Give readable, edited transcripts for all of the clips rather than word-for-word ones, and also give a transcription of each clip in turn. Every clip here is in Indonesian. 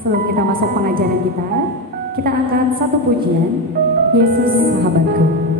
Sebelum kita masuk pengajaran kita angkat satu pujian, Yesus Sahabatku.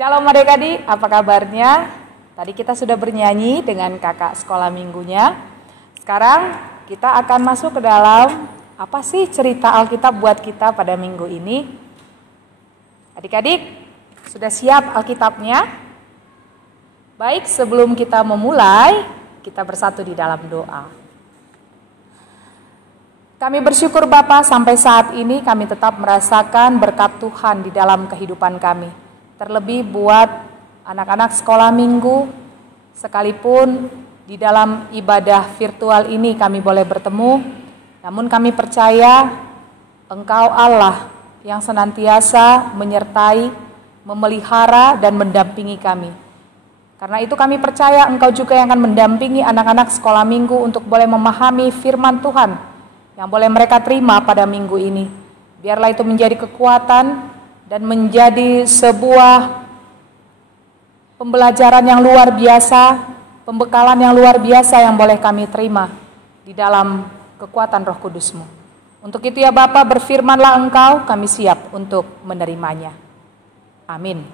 Shalom adik-adik, apa kabarnya? Tadi kita sudah bernyanyi dengan kakak sekolah minggunya. Sekarang kita akan masuk ke dalam apa sih cerita Alkitab buat kita pada minggu ini. Adik-adik, sudah siap Alkitabnya? Baik, sebelum kita memulai, kita bersatu di dalam doa. Kami bersyukur Bapa, sampai saat ini kami tetap merasakan berkat Tuhan di dalam kehidupan kami. Terlebih buat anak-anak sekolah minggu, sekalipun di dalam ibadah virtual ini kami boleh bertemu, namun kami percaya Engkau Allah yang senantiasa menyertai, memelihara, dan mendampingi kami. Karena itu kami percaya Engkau juga yang akan mendampingi anak-anak sekolah minggu untuk boleh memahami firman Tuhan yang boleh mereka terima pada minggu ini. Biarlah itu menjadi kekuatan dan menjadi sebuah pembelajaran yang luar biasa, pembekalan yang luar biasa yang boleh kami terima di dalam kekuatan Roh Kudus-Mu. Untuk itu ya Bapa, berfirmanlah Engkau, kami siap untuk menerimanya. Amin.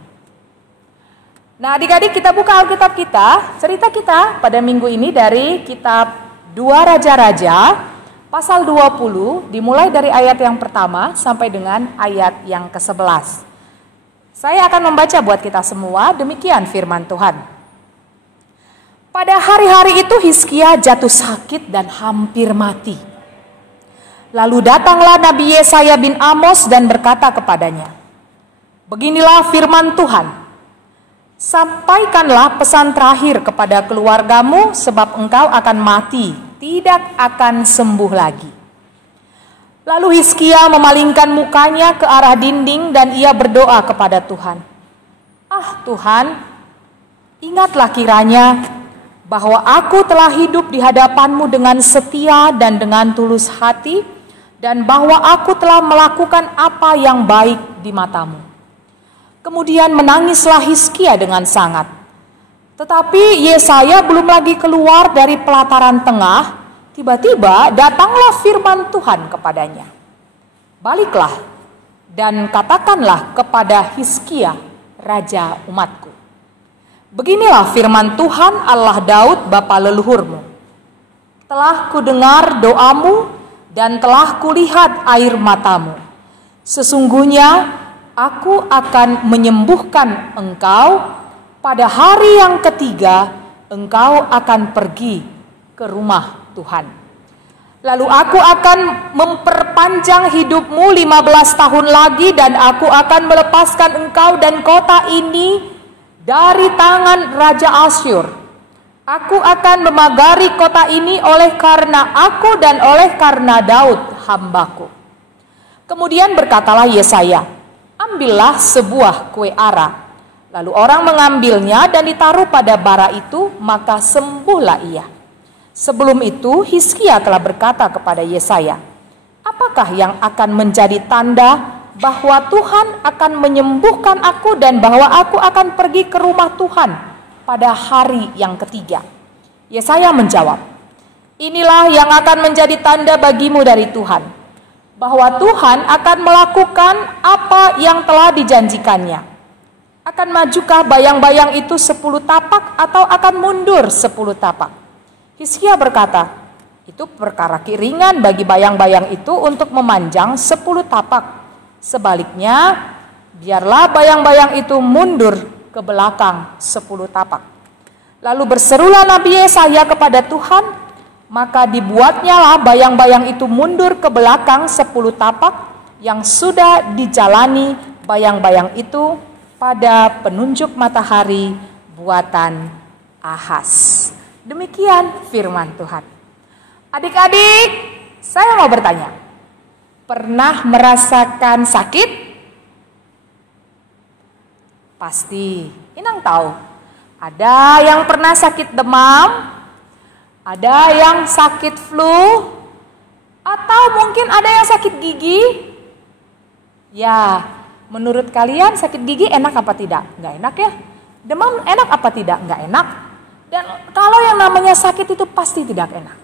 Nah adik-adik, kita buka Alkitab kita, cerita kita pada minggu ini dari kitab 2 Raja-Raja, pasal 20, dimulai dari ayat yang pertama sampai dengan ayat yang ke-11. Saya akan membaca buat kita semua, demikian firman Tuhan. Pada hari-hari itu Hizkia jatuh sakit dan hampir mati. Lalu datanglah Nabi Yesaya bin Amos dan berkata kepadanya, "Beginilah firman Tuhan, sampaikanlah pesan terakhir kepada keluargamu sebab engkau akan mati, tidak akan sembuh lagi." Lalu Hizkia memalingkan mukanya ke arah dinding dan ia berdoa kepada Tuhan. "Ah Tuhan, ingatlah kiranya bahwa aku telah hidup di hadapan-Mu dengan setia dan dengan tulus hati, dan bahwa aku telah melakukan apa yang baik di mata-Mu. Kemudian menangislah Hizkia dengan sangat. Tetapi Yesaya belum lagi keluar dari pelataran tengah, tiba-tiba datanglah firman Tuhan kepadanya. Baliklah dan katakanlah kepada Hizkia, raja umatku. Beginilah firman Tuhan Allah Daud bapa leluhurmu. Telah kudengar doamu dan telah kulihat air matamu. Sesungguhnya aku akan menyembuhkan engkau. Pada hari yang ketiga engkau akan pergi ke rumah Tuhan. Lalu aku akan memperpanjang hidupmu 15 tahun lagi, dan aku akan melepaskan engkau dan kota ini dari tangan Raja Asyur. Aku akan memagari kota ini oleh karena aku dan oleh karena Daud hambaku. Kemudian berkatalah Yesaya, ambillah sebuah kue ara. Lalu orang mengambilnya dan ditaruh pada bara itu, maka sembuhlah ia. Sebelum itu Hizkia telah berkata kepada Yesaya, apakah yang akan menjadi tanda bahwa Tuhan akan menyembuhkan aku dan bahwa aku akan pergi ke rumah Tuhan pada hari yang ketiga? Yesaya menjawab, inilah yang akan menjadi tanda bagimu dari Tuhan, bahwa Tuhan akan melakukan apa yang telah dijanjikannya. Akan majukah bayang-bayang itu 10 tapak atau akan mundur 10 tapak? Hizkia berkata, itu perkara ringan bagi bayang-bayang itu untuk memanjang 10 tapak. Sebaliknya, biarlah bayang-bayang itu mundur ke belakang 10 tapak. Lalu berserulah Nabi Yesaya kepada Tuhan, maka dibuatnya lah bayang-bayang itu mundur ke belakang 10 tapak yang sudah dijalani bayang-bayang itu pada penunjuk matahari buatan Ahaz. Demikian firman Tuhan. Adik-adik, saya mau bertanya, pernah merasakan sakit? Pasti, Inang tahu. Ada yang pernah sakit demam, ada yang sakit flu, atau mungkin ada yang sakit gigi. Ya, menurut kalian sakit gigi enak apa tidak? Nggak enak ya. Demam enak apa tidak? Nggak enak. Dan kalau yang namanya sakit itu pasti tidak enak.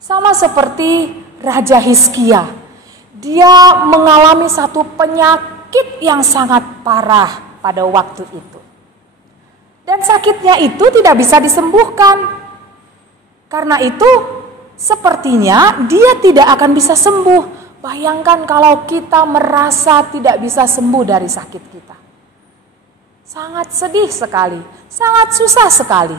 Sama seperti Raja Hizkia. Dia mengalami satu penyakit yang sangat parah pada waktu itu. Dan sakitnya itu tidak bisa disembuhkan. Karena itu sepertinya dia tidak akan bisa sembuh. Bayangkan kalau kita merasa tidak bisa sembuh dari sakit kita. Sangat sedih sekali, sangat susah sekali.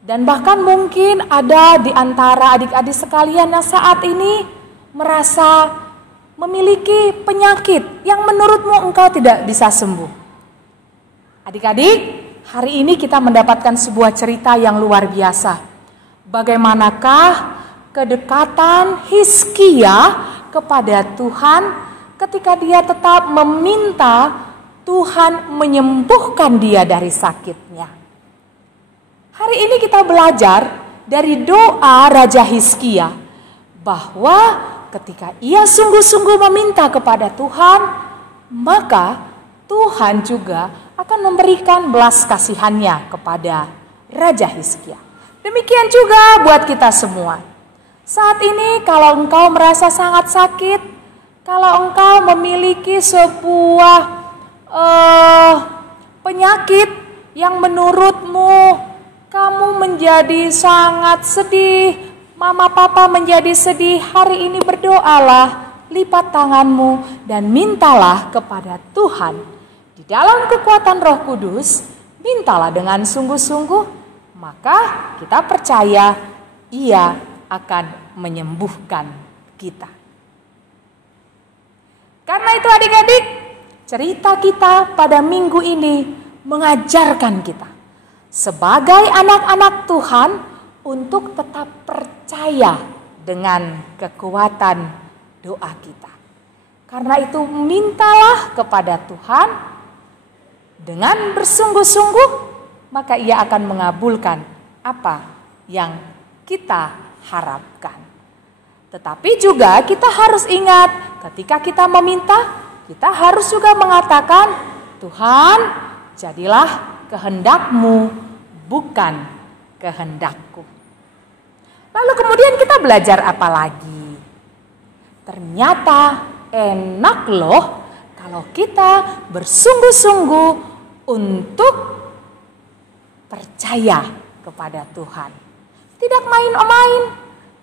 Dan bahkan mungkin ada di antara adik-adik sekalian yang saat ini merasa memiliki penyakit yang menurutmu engkau tidak bisa sembuh. Adik-adik, hari ini kita mendapatkan sebuah cerita yang luar biasa. Bagaimanakah kedekatan Hizkia kepada Tuhan ketika dia tetap meminta Tuhan menyembuhkan dia dari sakitnya. Hari ini kita belajar dari doa Raja Hizkia bahwa ketika ia sungguh-sungguh meminta kepada Tuhan, maka Tuhan juga akan memberikan belas kasihannya kepada Raja Hizkia. Demikian juga buat kita semua. Saat ini kalau engkau merasa sangat sakit, kalau engkau memiliki sebuah penyakit yang menurutmu kamu menjadi sangat sedih, mama papa menjadi sedih, hari ini berdoalah, lipat tanganmu dan mintalah kepada Tuhan. Di dalam kekuatan Roh Kudus, mintalah dengan sungguh-sungguh, maka kita percaya Ia akan menyembuhkan kita. Karena itu adik-adik, cerita kita pada minggu ini mengajarkan kita sebagai anak-anak Tuhan untuk tetap percaya dengan kekuatan doa kita. Karena itu mintalah kepada Tuhan dengan bersungguh-sungguh, maka Ia akan mengabulkan apa yang kita harapkan. Tetapi juga kita harus ingat, ketika kita meminta, kita harus juga mengatakan, Tuhan, jadilah kehendak-Mu, bukan kehendak-Ku. Lalu kemudian kita belajar apa lagi? Ternyata enak loh kalau kita bersungguh-sungguh untuk percaya kepada Tuhan. Tidak main-main.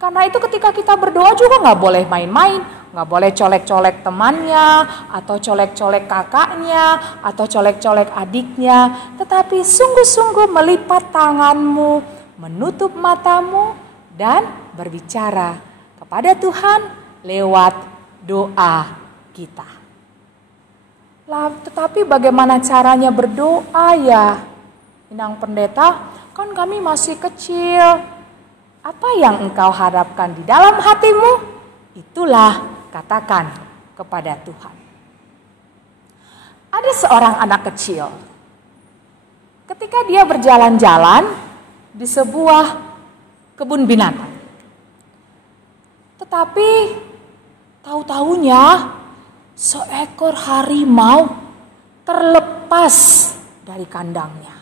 Karena itu ketika kita berdoa juga gak boleh main-main. Gak boleh colek-colek temannya, atau colek-colek kakaknya, atau colek-colek adiknya. Tetapi sungguh-sungguh melipat tanganmu, menutup matamu, dan berbicara kepada Tuhan lewat doa kita. Tetapi bagaimana caranya berdoa ya? Inang Pendeta, kan kami masih kecil. Apa yang engkau harapkan di dalam hatimu? Itulah katakan kepada Tuhan. Ada seorang anak kecil. Ketika dia berjalan-jalan di sebuah kebun binatang. Tetapi tahu-tahunya seekor harimau terlepas dari kandangnya.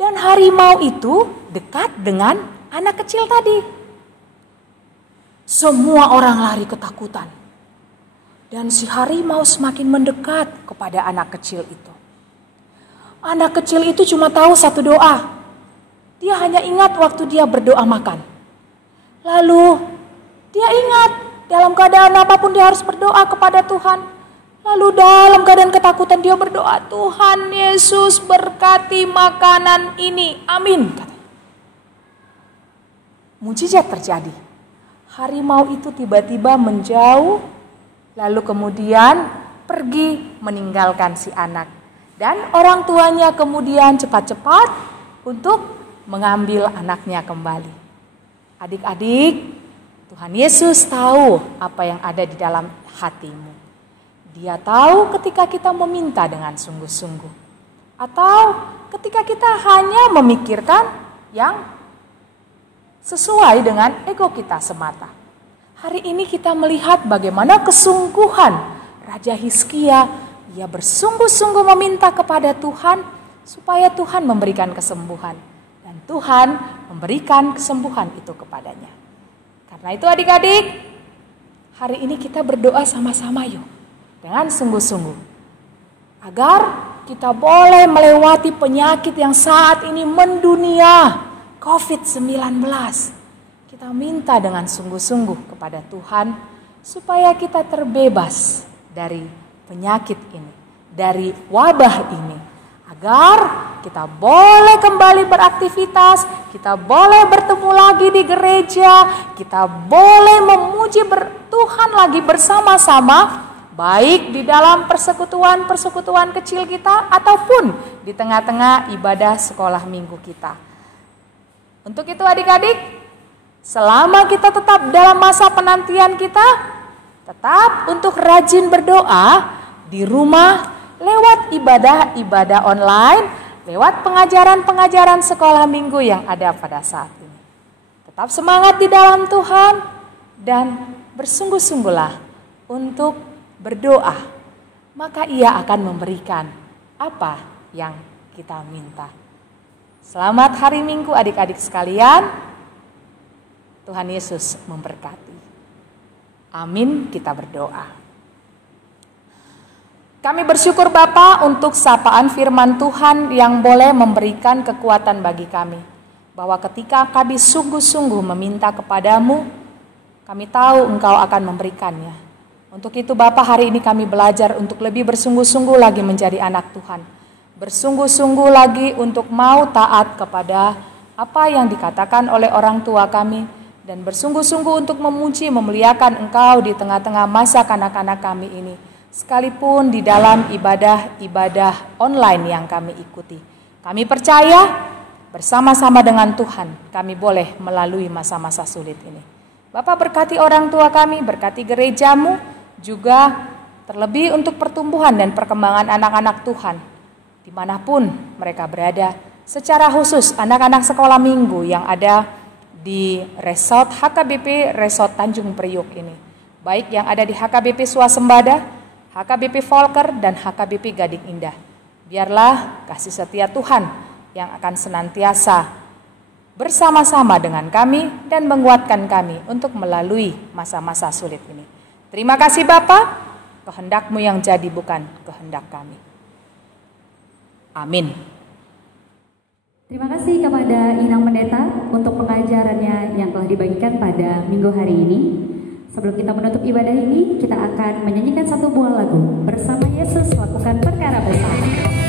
Dan harimau itu dekat dengan anak kecil tadi. Semua orang lari ketakutan. Dan si harimau semakin mendekat kepada anak kecil itu. Anak kecil itu cuma tahu satu doa. Dia hanya ingat waktu dia berdoa makan. Lalu dia ingat dalam keadaan apapun dia harus berdoa kepada Tuhan. Lalu dalam keadaan ketakutan dia berdoa, Tuhan Yesus berkati makanan ini. Amin. Mujizat terjadi. Harimau itu tiba-tiba menjauh, lalu kemudian pergi meninggalkan si anak. Dan orang tuanya kemudian cepat-cepat untuk mengambil anaknya kembali. Adik-adik, Tuhan Yesus tahu apa yang ada di dalam hatimu. Dia tahu ketika kita meminta dengan sungguh-sungguh. Atau ketika kita hanya memikirkan yang sesuai dengan ego kita semata. Hari ini kita melihat bagaimana kesungguhan Raja Hizkia. Ia bersungguh-sungguh meminta kepada Tuhan supaya Tuhan memberikan kesembuhan. Dan Tuhan memberikan kesembuhan itu kepadanya. Karena itu adik-adik, hari ini kita berdoa sama-sama yuk. Dengan sungguh-sungguh. Agar kita boleh melewati penyakit yang saat ini mendunia. COVID-19. Kita minta dengan sungguh-sungguh kepada Tuhan. Supaya kita terbebas dari penyakit ini. Dari wabah ini. Agar kita boleh kembali beraktivitas. Kita boleh bertemu lagi di gereja. Kita boleh memuji Tuhan lagi bersama-sama. Baik di dalam persekutuan kecil kita ataupun di tengah-tengah ibadah sekolah minggu kita. Untuk itu adik-adik, selama kita tetap dalam masa penantian kita, tetap untuk rajin berdoa di rumah lewat ibadah-ibadah online, lewat pengajaran-pengajaran sekolah minggu yang ada pada saat ini. Tetap semangat di dalam Tuhan dan bersungguh-sungguhlah untuk berdoa, maka Ia akan memberikan apa yang kita minta. Selamat hari Minggu adik-adik sekalian. Tuhan Yesus memberkati. Amin, kita berdoa. Kami bersyukur Bapa untuk sapaan firman Tuhan yang boleh memberikan kekuatan bagi kami. Bahwa ketika kami sungguh-sungguh meminta kepadamu, kami tahu Engkau akan memberikannya. Untuk itu Bapa, hari ini kami belajar untuk lebih bersungguh-sungguh lagi menjadi anak Tuhan. Bersungguh-sungguh lagi untuk mau taat kepada apa yang dikatakan oleh orang tua kami. Dan bersungguh-sungguh untuk memuji, memuliakan Engkau di tengah-tengah masa kanak-kanak kami ini. Sekalipun di dalam ibadah-ibadah online yang kami ikuti. Kami percaya bersama-sama dengan Tuhan kami boleh melalui masa-masa sulit ini. Bapa berkati orang tua kami, berkati gerejamu. Juga terlebih untuk pertumbuhan dan perkembangan anak-anak Tuhan dimanapun mereka berada. Secara khusus anak-anak sekolah minggu yang ada di resort HKBP Resort Tanjung Priok ini. Baik yang ada di HKBP Swasembada, HKBP Volker, dan HKBP Gading Indah. Biarlah kasih setia Tuhan yang akan senantiasa bersama-sama dengan kami dan menguatkan kami untuk melalui masa-masa sulit ini. Terima kasih Bapa, kehendak-Mu yang jadi bukan kehendak kami. Amin. Terima kasih kepada Inang Pendeta untuk pengajarannya yang telah dibagikan pada minggu hari ini. Sebelum kita menutup ibadah ini, kita akan menyanyikan satu buah lagu. Bersama Yesus lakukan perkara besar.